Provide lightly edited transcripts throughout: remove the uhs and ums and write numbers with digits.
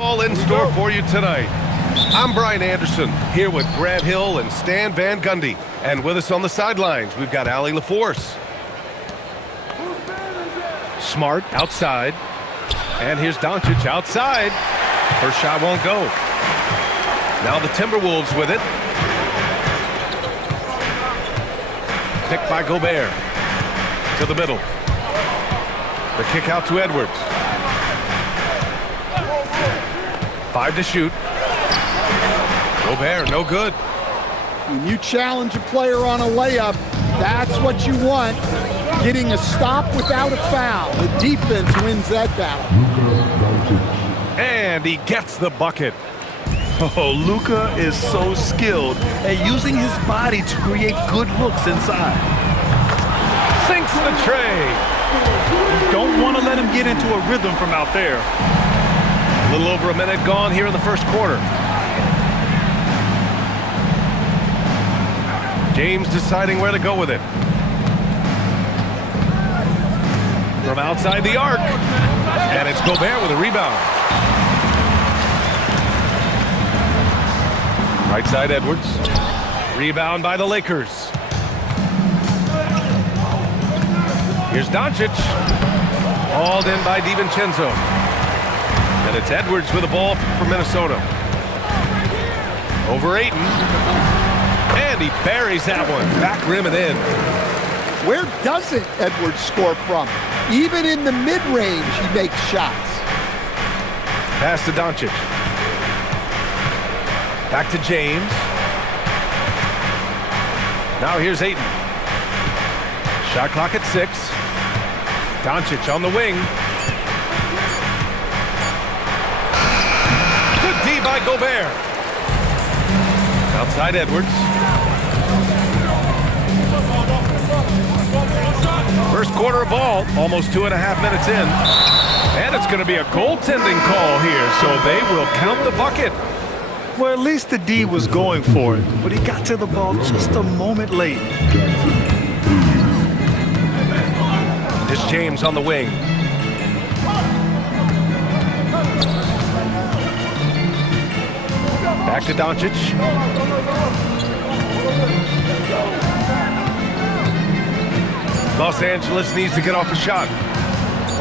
All in store for you tonight. I'm Brian Anderson, here with Grant Hill and Stan Van Gundy. And with us on the sidelines, we've got Allie LaForce. Smart outside. And here's Doncic outside. First shot won't go. Now the Timberwolves with it. Picked by Gobert. To the middle. The kick out to Edwards. 5 to shoot. Gobert, no good. When you challenge a player on a layup, that's what you want. Getting a stop without a foul. The defense wins that battle. And he gets the bucket. Oh, Luka is so skilled at using his body to create good looks inside. Sinks the tray. You don't want to let him get into a rhythm from out there. A little over a minute gone here in the first quarter. James deciding where to go with it. From outside the arc. And it's Gobert with a rebound. Right side Edwards. Rebound by the Lakers. Here's Doncic. Hauled in by DiVincenzo. And it's Edwards with the ball for Minnesota. Over Ayton. And he buries that one. Back rim and in. Where doesn't Edwards score from? Even in the mid-range, he makes shots. Pass to Doncic. Back to James. Now here's Ayton. Shot clock at 6. Doncic on the wing. Good D by Gobert. Outside Edwards. First quarter of ball, almost 2.5 minutes in. And it's going to be a goaltending call here, so they will count the bucket. Well, at least the D was going for it, but he got to the ball just a moment late. Here's James on the wing. Back to Doncic. Los Angeles needs to get off a shot.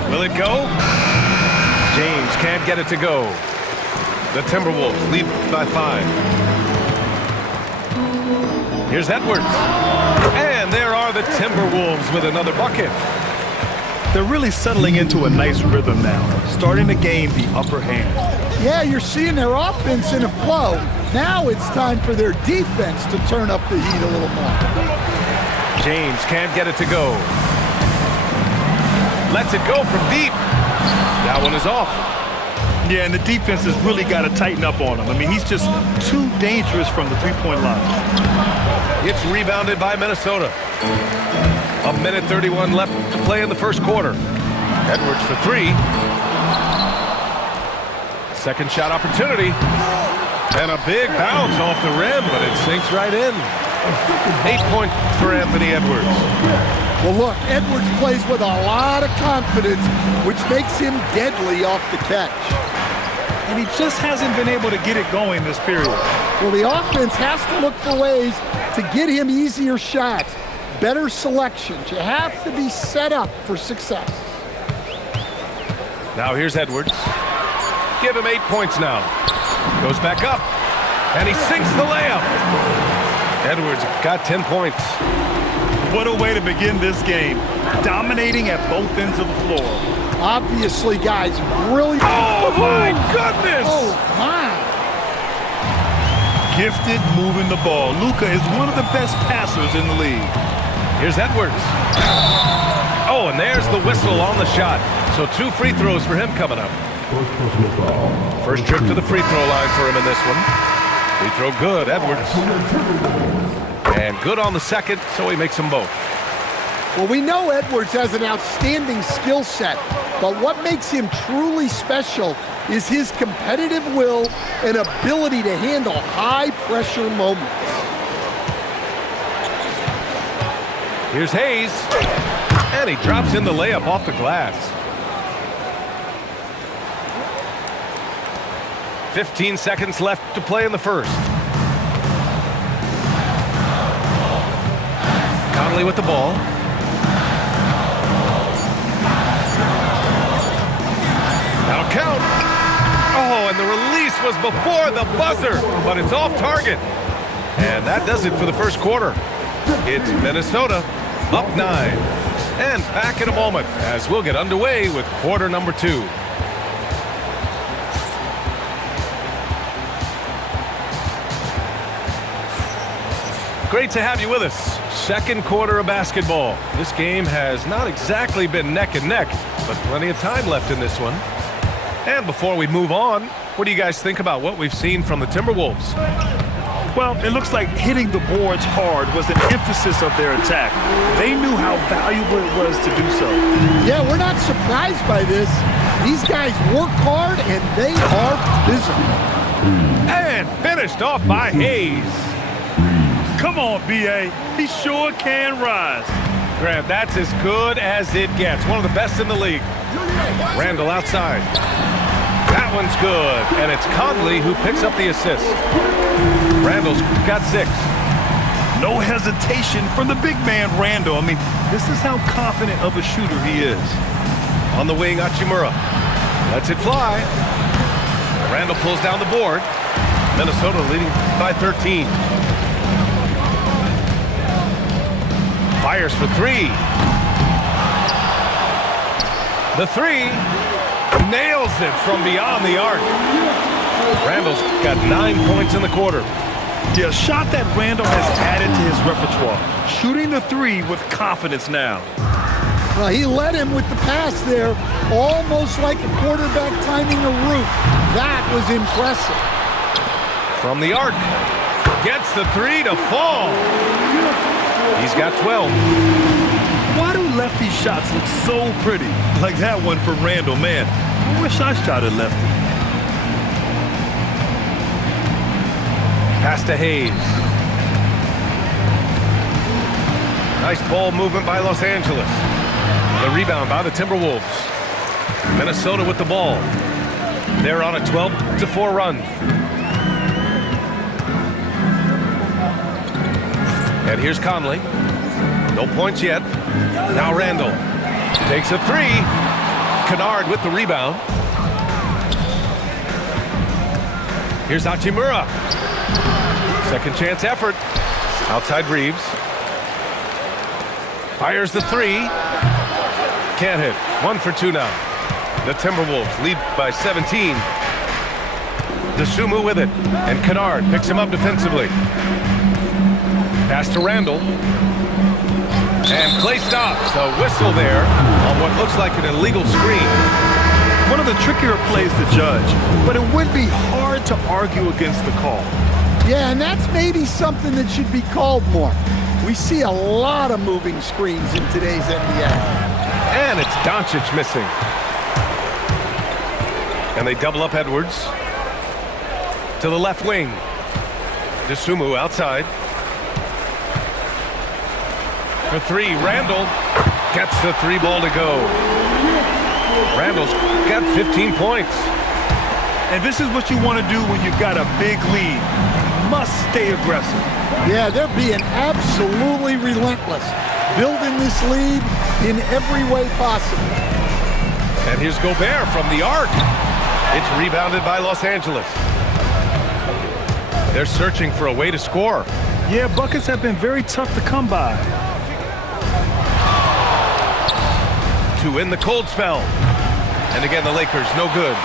Will it go? James can't get it to go. The Timberwolves lead by 5. Here's Edwards. And there are the Timberwolves with another bucket. They're really settling into a nice rhythm now, starting to gain the upper hand. Yeah, you're seeing their offense in a flow. Now it's time for their defense to turn up the heat a little more. James can't get it to go. Lets it go from deep. That one is off. Yeah, and the defense has really got to tighten up on him. I mean, he's just too dangerous from the three-point line. It's rebounded by Minnesota. 1:31 left to play in the first quarter. Edwards for 3. Second shot opportunity. And a big bounce off the rim, but it sinks right in. 8 points for Anthony Edwards. Well, look, Edwards plays with a lot of confidence, which makes him deadly off the catch. And he just hasn't been able to get it going this period. Well, the offense has to look for ways to get him easier shots, better selections. You have to be set up for success. Now here's Edwards. Give him 8 points now. Goes back up, and he sinks the layup. Edwards got 10 points. What a way to begin this game. Dominating at both ends of the floor. Obviously, guys, brilliant. Oh, my goodness! Oh, my. Gifted moving the ball. Luka is one of the best passers in the league. Here's Edwards. Oh, and there's the whistle on the shot. So 2 free throws for him coming up. First trip to the free throw line for him in this one. Free throw good, Edwards. And good on the second, so he makes them both. Well, we know Edwards has an outstanding skill set, but what makes him truly special is his competitive will and ability to handle high-pressure moments. Here's Hayes, and he drops in the layup off the glass. 15 seconds left to play in the first. Conley with the ball. That'll count. Oh, and the release was before the buzzer, but it's off target. And that does it for the first quarter. It's Minnesota up 9. And back in a moment as we'll get underway with quarter number 2. Great to have you with us. Second quarter of basketball. This game has not exactly been neck and neck, but plenty of time left in this one. And before we move on, what do you guys think about what we've seen from the Timberwolves? Well, it looks like hitting the boards hard was an emphasis of their attack. They knew how valuable it was to do so. Yeah, we're not surprised by this. These guys work hard and they are physical. And finished off by Hayes. Come on, B.A. He sure can rise. Grant, that's as good as it gets. One of the best in the league. Randall outside. That one's good. And it's Conley who picks up the assist. Randall's got 6. No hesitation from the big man, Randall. I mean, this is how confident of a shooter he is. On the wing, Hachimura lets it fly. Randall pulls down the board. Minnesota leading by 13. Fires for 3. The 3 nails it from beyond the arc. Randall's got 9 points in the quarter. Yeah, a shot that Randall has added to his repertoire. Shooting the 3 with confidence now. Well, he led him with the pass there, almost like a quarterback timing a route. That was impressive. From the arc. Gets the 3 to fall. He's got 12. Why do lefty shots look so pretty? Like that one for Randall, man. I wish I shot at lefty. Pass to Hayes. Nice ball movement by Los Angeles. The rebound by the Timberwolves. Minnesota with the ball. They're on a 12-4 run. And here's Conley. No points yet. Now Randall takes a 3. Kennard with the rebound. Here's Hachimura. Second chance effort. Outside Reeves. Fires the 3. Can't hit. 1 for 2 now. The Timberwolves lead by 17. Dosunmu with it. And Kennard picks him up defensively. Pass to Randall. And Clay stops. A whistle there on what looks like an illegal screen. One of the trickier plays to judge, but it would be hard to argue against the call. Yeah, and that's maybe something that should be called more. We see a lot of moving screens in today's NBA. And it's Doncic missing. And they double up Edwards. To the left wing. Dosunmu outside. For 3, Randall gets the 3 ball to go. Randall's got 15 points. And this is what you want to do when you've got a big lead. Must stay aggressive. Yeah, they're being absolutely relentless, building this lead in every way possible. And here's Gobert from the arc. It's rebounded by Los Angeles. They're searching for a way to score. Yeah, buckets have been very tough to come by. To win the cold spell. And again, the Lakers, no good.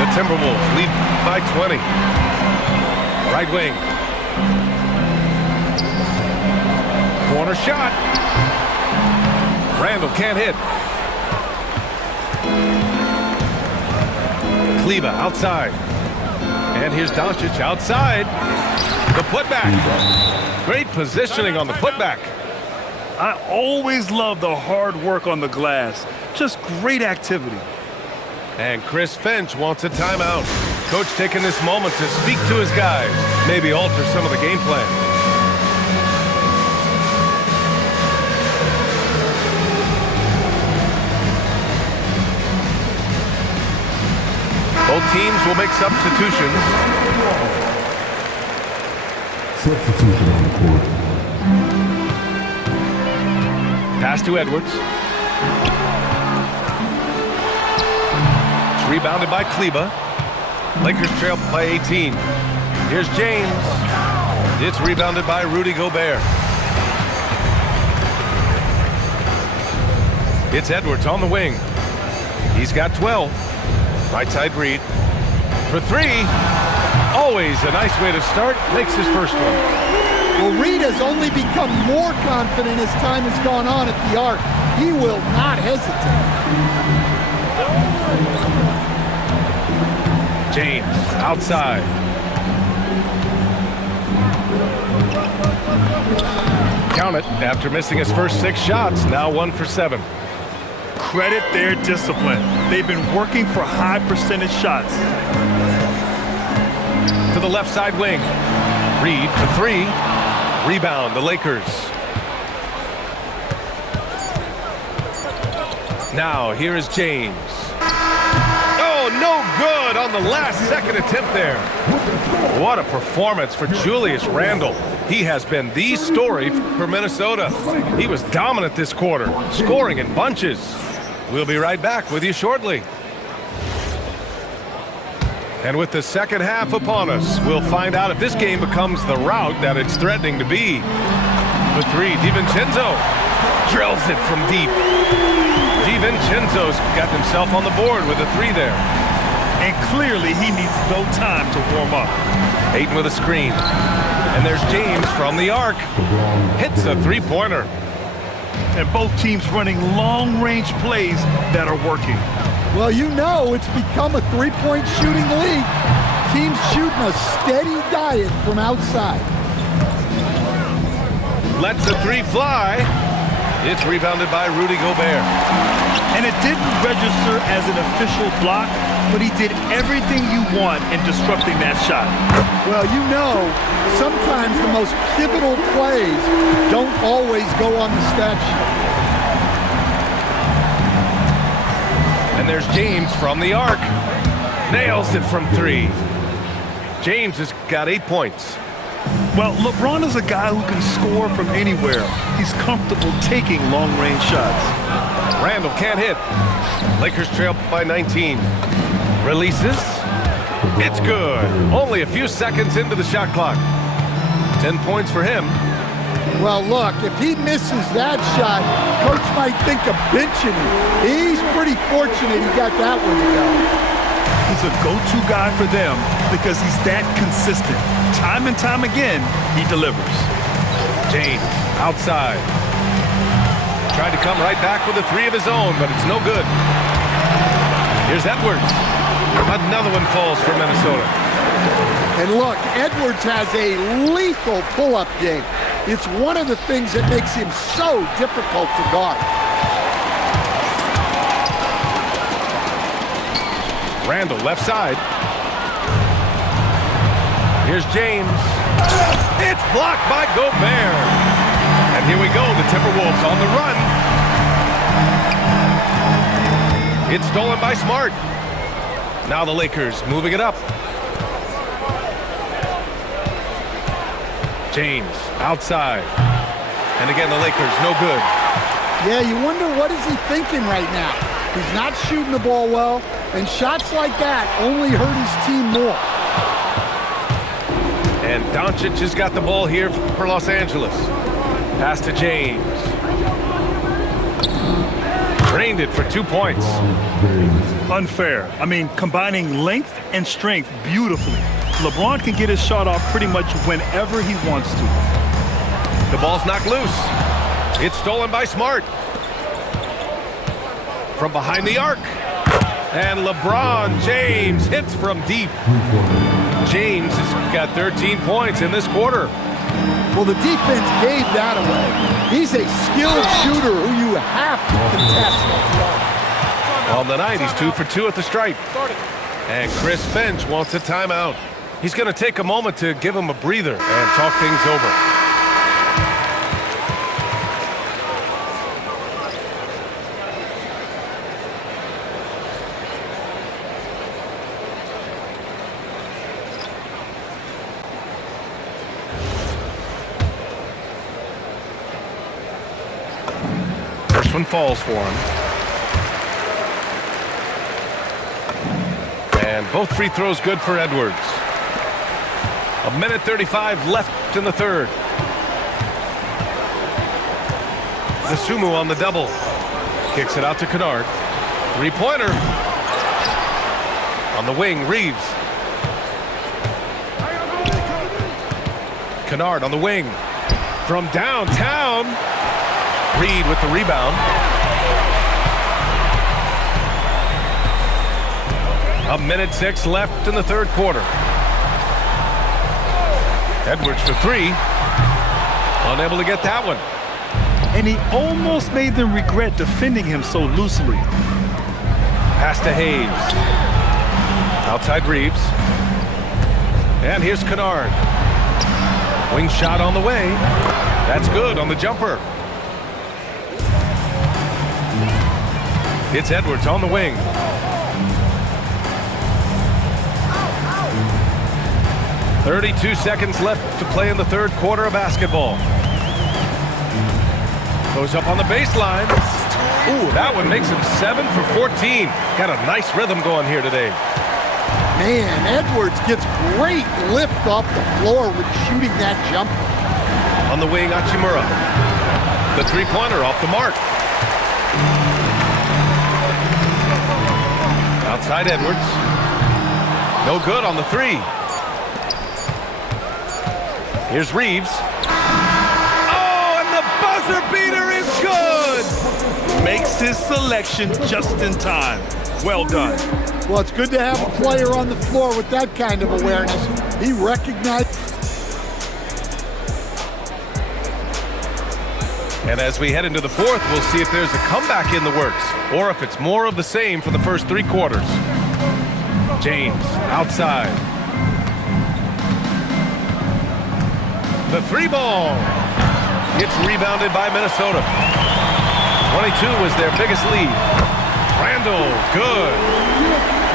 The Timberwolves lead by 20. Right wing. Corner shot. Randall can't hit. Kleber outside. And here's Doncic outside. The putback. Great positioning on the putback. I always love the hard work on the glass. Just great activity. And Chris Finch wants a timeout. Coach taking this moment to speak to his guys. Maybe alter some of the game plan. Both teams will make substitutions. Substitution on the court. Pass to Edwards. It's rebounded by Kleber. Lakers trail by 18. Here's James. It's rebounded by Rudy Gobert. It's Edwards on the wing. He's got 12. Right side Reed. For three. Always a nice way to start. Makes his first one. Well, Reed has only become more confident as time has gone on at the arc. He will not hesitate. James outside. Count it after missing his first 6 shots. Now 1 for 7. Credit their discipline. They've been working for high percentage shots. To the left side wing. Reed for 3. Rebound, the Lakers. Now, here is James. Oh, no good on the last second attempt there. What a performance for Julius Randle. He has been the story for Minnesota. He was dominant this quarter, scoring in bunches. We'll be right back with you shortly. And with the second half upon us, we'll find out if this game becomes the rout that it's threatening to be. For 3, DiVincenzo drills it from deep. DiVincenzo's got himself on the board with a 3 there. And clearly he needs no time to warm up. Ayton with a screen. And there's James from the arc. Hits a 3-pointer. And both teams running long-range plays that are working. Well, you know it's become a three-point shooting league. Teams shooting a steady diet from outside. Lets a 3 fly. It's rebounded by Rudy Gobert. And it didn't register as an official block, but he did everything you want in disrupting that shot. Well, you know, sometimes the most pivotal plays don't always go on the stat sheet. And there's James from the arc. Nails it from 3. James has got 8 points. Well, LeBron is a guy who can score from anywhere. He's comfortable taking long-range shots. Randle can't hit. Lakers trail by 19. Releases. It's good. Only a few seconds into the shot clock. 10 points for him. Well, look, if he misses that shot, coach might think of benching him. He's pretty fortunate he got that one to go. He's a go-to guy for them because he's that consistent. Time and time again, he delivers. James outside. Tried to come right back with a 3 of his own, but it's no good. Here's Edwards. Another one falls for Minnesota. And look, Edwards has a lethal pull-up game. It's one of the things that makes him so difficult to guard. Randle, left side. Here's James. It's blocked by Gobert. And here we go, the Timberwolves on the run. It's stolen by Smart. Now the Lakers moving it up. James outside. And again, the Lakers, no good. Yeah, you wonder what is he thinking right now. He's not shooting the ball well, and shots like that only hurt his team more. And Doncic has got the ball here for Los Angeles. Pass to James. Drained it for 2 points. Unfair. I mean, combining length and strength beautifully. LeBron can get his shot off pretty much whenever he wants to. The ball's knocked loose. It's stolen by Smart. From behind the arc. And LeBron James hits from deep. James has got 13 points in this quarter. Well, the defense gave that away. He's a skilled shooter who you have to contest. On the night, he's 2 for 2 at the stripe. And Chris Finch wants a timeout. He's going to take a moment to give him a breather and talk things over. one falls for him. And both free throws good for Edwards. 1:35 left in the third. Dosunmu on the double. Kicks it out to Kennard. Three-pointer. On the wing, Reeves. Kennard on the wing. From downtown. Reed with the rebound. 1:06 left in the third quarter. Edwards for three. Unable to get that one. And he almost made them regret defending him so loosely. Pass to Hayes. Outside Reeves. And here's Kennard. Wing shot on the way. That's good on the jumper. It's Edwards on the wing. .32 seconds left to play in the third quarter of basketball. Goes up on the baseline. Ooh, that one makes him 7 for 14. Got a nice rhythm going here today. Man, Edwards gets great lift off the floor with shooting that jumper. On the wing, Hachimura. The three-pointer off the mark. Outside Edwards. No good on the three. Here's Reeves. Oh, and the buzzer beater is good! Makes his selection just in time. Well done. Well, it's good to have a player on the floor with that kind of awareness. He recognized. And as we head into the fourth, we'll see if there's a comeback in the works or if it's more of the same for the first three quarters. James outside. The three ball. It's rebounded by Minnesota. 22 was their biggest lead. Randall, good.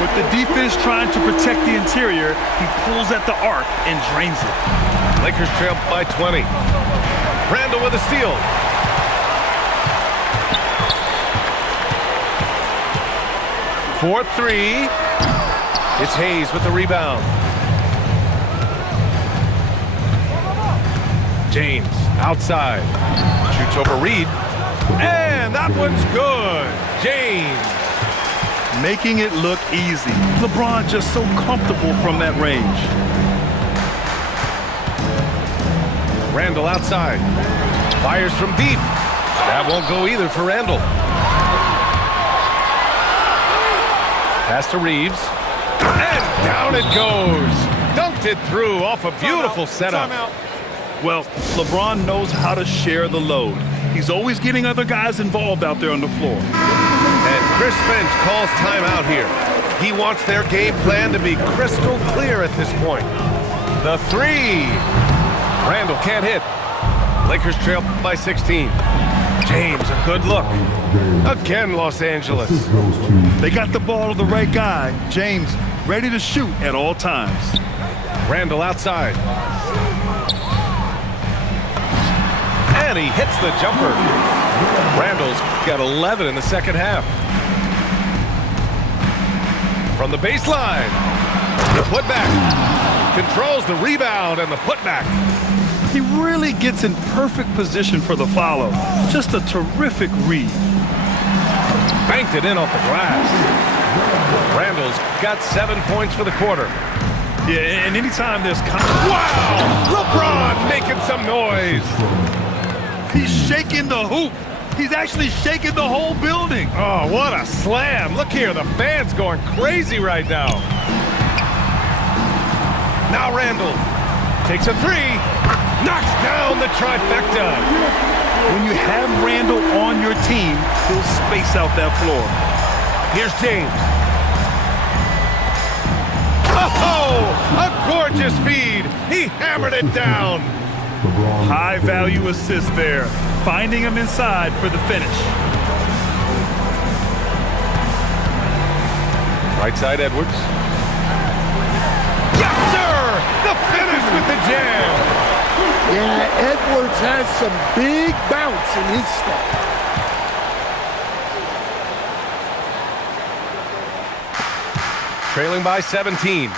With the defense trying to protect the interior, he pulls at the arc and drains it. Lakers trail by 20. Randall with a steal. For three. It's Hayes with the rebound. James outside. Shoots over Reed. And that one's good. James. Making it look easy. LeBron just so comfortable from that range. Randall outside. Fires from deep. That won't go either for Randall. Pass to Reeves. And down it goes. Dunked it through off a beautiful setup. Well, LeBron knows how to share the load. He's always getting other guys involved out there on the floor. And Chris Finch calls timeout here. He wants their game plan to be crystal clear at this point. The three. Randall can't hit. Lakers trail by 16. James, a good look. Again, Los Angeles. They got the ball to the right guy. James, ready to shoot at all times. Randall outside. And he hits the jumper. Randall's got 11 in the second half. From the baseline. The putback. Controls the rebound and the putback. He really gets in perfect position for the follow. Just a terrific read. Banked it in off the glass. Randall's got 7 points for the quarter. Yeah, and anytime there's... Wow! LeBron making some noise. He's shaking the hoop. He's actually shaking the whole building. Oh, what a slam. Look here, the fans going crazy right now. Now Randall takes a three. Knocks down the trifecta. When you have Randall on your team, he'll space out that floor. Here's James. Oh, a gorgeous feed. He hammered it down. High value assist there. Finding him inside for the finish. Right side Edwards. Yes, sir! The finish with the jam. Yeah, Edwards has some big bounce in his step. trailing by 17.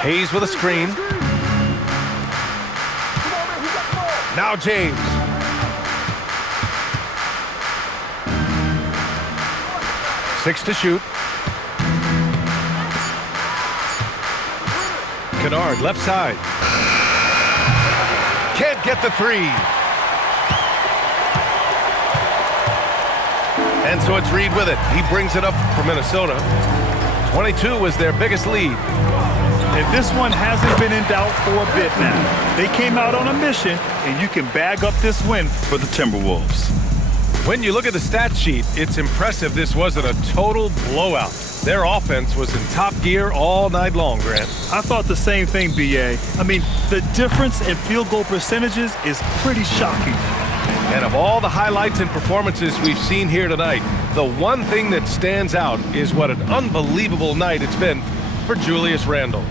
Hayes with a screen. Now James. Six to shoot. Kennard, left side. Can't get the three. And so it's Reed with it. He brings it up for Minnesota. 22 was their biggest lead. And this one hasn't been in doubt for a bit now. They came out on a mission, and you can bag up this win for the Timberwolves. When you look at the stat sheet, it's impressive this wasn't a total blowout. Their offense was in top gear all night long, Grant. I thought the same thing, B.A. I mean, the difference in field goal percentages is pretty shocking. And of all the highlights and performances we've seen here tonight, the one thing that stands out is what an unbelievable night it's been for Julius Randle.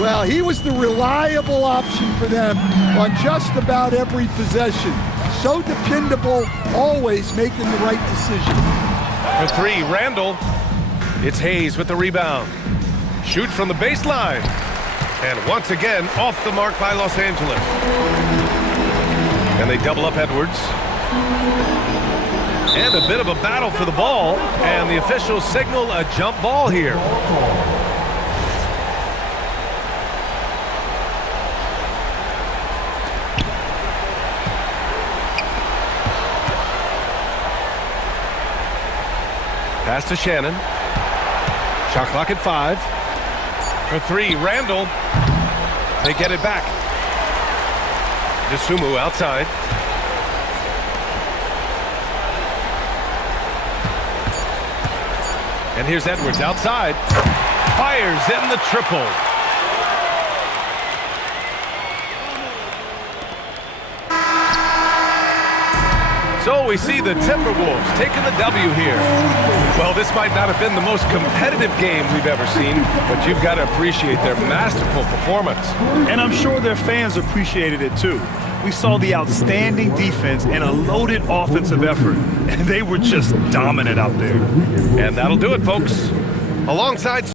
Well, he was the reliable option for them on just about every possession. So dependable, always making the right decision. For three, Randle. It's Hayes with the rebound. Shoot from the baseline. And once again, off the mark by Los Angeles. And they double up Edwards. And a bit of a battle for the ball. And the officials signal a jump ball here. Pass to Shannon. Shot clock at 5. For three, Randle. They get it back. Dosunmu outside. And here's Edwards outside. Fires in the triple. So we see the Timberwolves taking the W here. Well, this might not have been the most competitive game we've ever seen, but you've got to appreciate their masterful performance. And I'm sure their fans appreciated it too. We saw the outstanding defense and a loaded offensive effort, and they were just dominant out there. And that'll do it, folks. Alongside